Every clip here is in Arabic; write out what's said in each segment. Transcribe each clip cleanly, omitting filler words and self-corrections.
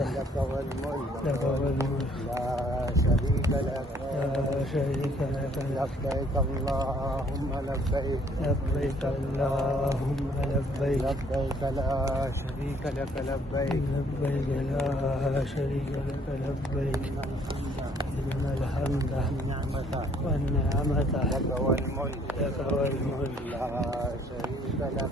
لك والملك لا شريك لك لبيك اللهم لبيك لبيك اللهم لبيك لبيك لا شريك لك لبيك لبيك لا شريك لك لبيك إن الحمد والنعمة لك والملك لا شريك لك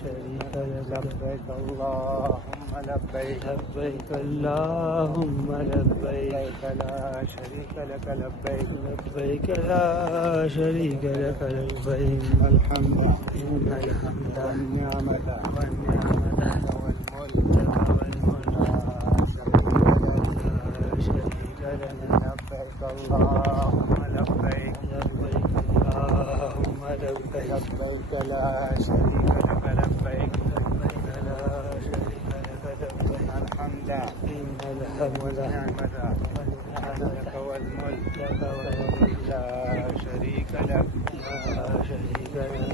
شريك لك لبيك اللهم لبيك لبيك اللهم لبيك لا شريك لك لبيك لبيك لا شريك لك لبيك الحمد إن الحمد والنعمة والملك لك والملك لا شريك لك لبيك اللهم لبيك لبيك اللهم لبيك لبيك لا شريك لك لبيك لبيك لا شريك لك لبيك الحمد إن الحمد والنعمة لك والملك لك والملك لا شريك لك لا شريك لك